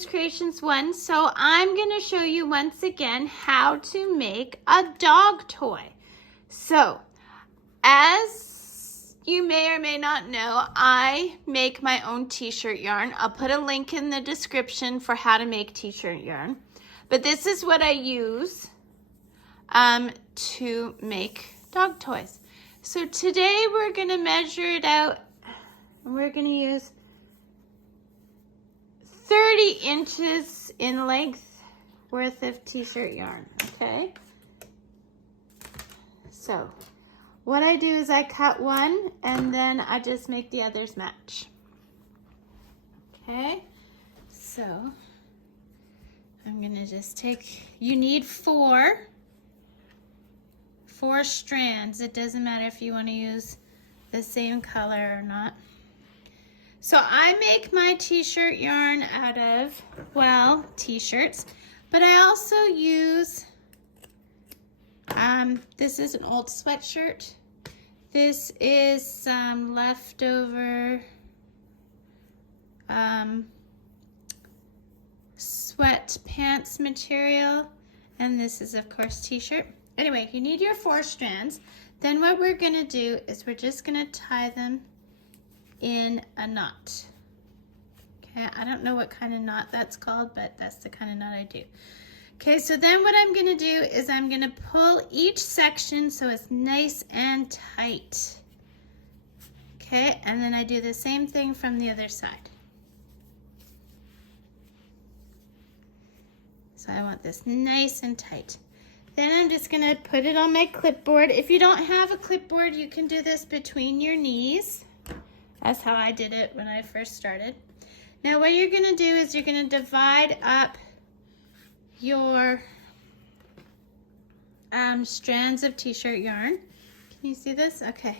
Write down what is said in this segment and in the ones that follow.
Sam's Creations 1. So I'm going to show you once again how to make a dog toy. So as you may or may not know, I make my own t-shirt yarn. I'll put a link in the description for how to make t-shirt yarn. But this is what I use to make dog toys. So today we're going to measure it out. We're going to use 30 inches in length worth of t-shirt yarn, okay? So what I do is I cut one and then I just make the others match. Okay, so I'm gonna just take, you need four strands. It doesn't matter if you want to use the same color or not. So I make my t-shirt yarn out of, well, t-shirts, but I also use, this is an old sweatshirt. This is some leftover sweatpants material, and this is of course t-shirt. Anyway, you need your 4 strands. Then what we're gonna do is we're just gonna tie them in a knot. Okay, I don't know what kind of knot that's called, but that's the kind of knot I do. Okay, so then what I'm gonna do is I'm gonna pull each section so it's nice and tight. Okay, and then I do the same thing from the other side. So I want this nice and tight. Then I'm just gonna put it on my clipboard. If you don't have a clipboard, you can do this between your knees. That's how I did it when I first started. Now what you're gonna do is you're gonna divide up your strands of t-shirt yarn. Can you see this? Okay.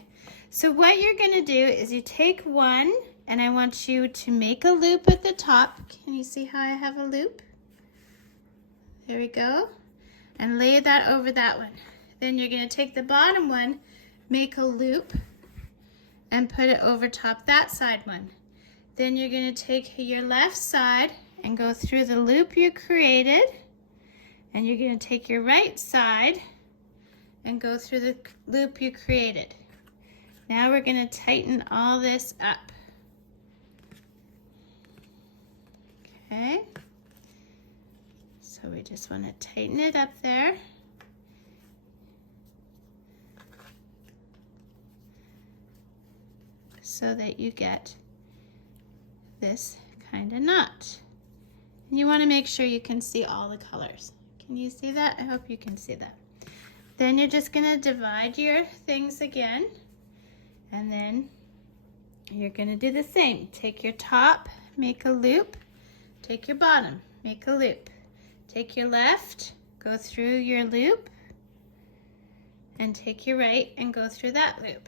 So what you're gonna do is you take one, and I want you to make a loop at the top. Can you see how I have a loop? There we go. And lay that over that one. Then you're gonna take the bottom one, make a loop, and put it over top that side one. Then you're going to take your left side and go through the loop you created, and you're going to take your right side and go through the loop you created. Now we're going to tighten all this up. Okay, so we just want to tighten it up there. So that you get this kind of knot. And you want to make sure you can see all the colors. Can you see that? I hope you can see that. Then you're just going to divide your things again, and then you're going to do the same. Take your top, make a loop, take your bottom, make a loop. Take your left, go through your loop, and take your right and go through that loop.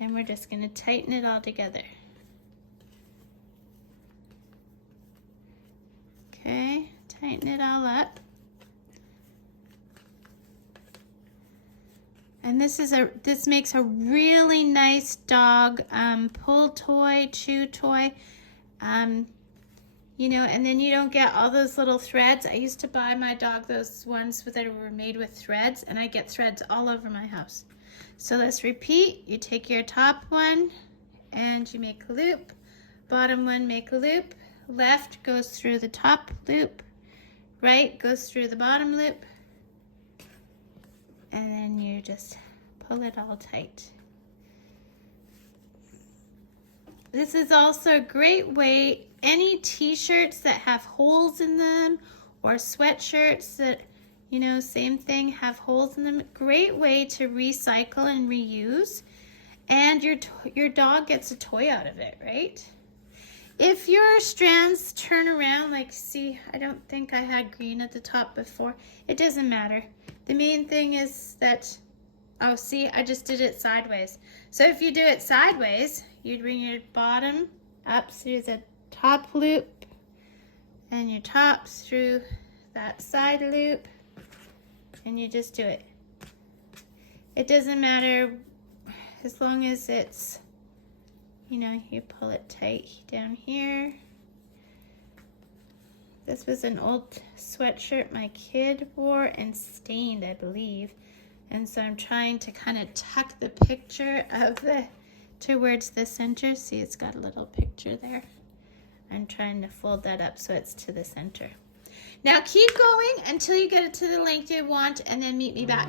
And we're just going to tighten it all together. Okay, tighten it all up. And this makes a really nice dog pull toy, chew toy. You know, and then you don't get all those little threads. I used to buy my dog those ones that were made with threads, and I get threads all over my house. So let's repeat. You take your top one and you make a loop. Bottom one, make a loop. Left goes through the top loop. Right goes through the bottom loop. And then you just pull it all tight. This is also a great way, any t-shirts that have holes in them, or sweatshirts that, you know, same thing, have holes in them. Great way to recycle and reuse, and your dog gets a toy out of it, right? If your strands turn around, like, see, I don't think I had green at the top before. It doesn't matter. The main thing is that, oh, see, I just did it sideways. So if you do it sideways, you'd bring your bottom up through the top loop, and your top through that side loop, and you just do it. It doesn't matter, as long as it's, you know, you pull it tight down here, This was an old sweatshirt my kid wore and stained, I believe. And so I'm trying to kind of tuck the picture of the towards the center. See, it's got a little picture there. I'm trying to fold that up so it's to the center. Now keep going until you get it to the length you want and then meet me back.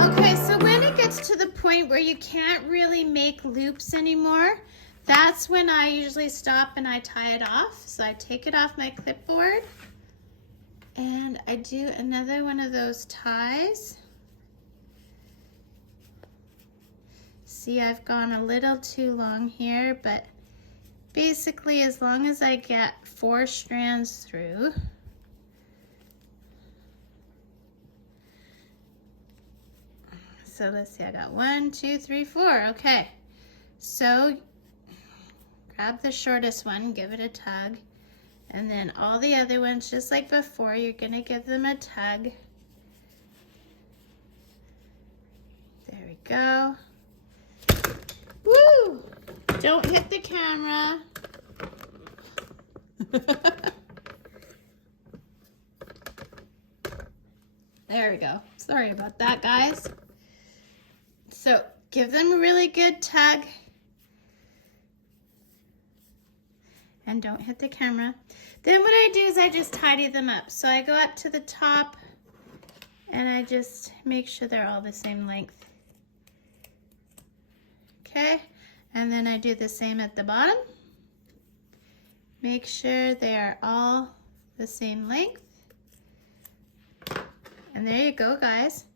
Okay, so when it gets to the point where you can't really make loops anymore, that's when I usually stop and I tie it off. So I take it off my clipboard and I do another one of those ties. See, I've gone a little too long here, but basically as long as I get 4 strands through, so let's see, I got 1, 2, 3, 4. Okay, so grab the shortest one, give it a tug, and then all the other ones, just like before, you're gonna give them a tug. There we go. Woo! Don't hit the camera. There we go. Sorry about that, guys. So give them a really good tug. And don't hit the camera. Then what I do is I just tidy them up. So I go up to the top and I just make sure they're all the same length. Okay, and then I do the same at the bottom. Make sure they are all the same length. And there you go, guys.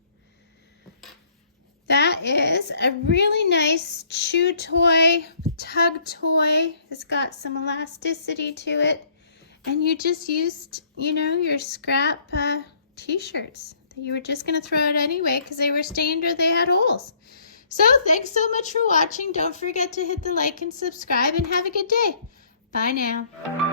That is a really nice chew toy, tug toy. It's got some elasticity to it. And you just used, you know, your scrap t-shirts that you were just gonna throw out anyway because they were stained or they had holes. So thanks so much for watching. Don't forget to hit the like and subscribe and have a good day. Bye now.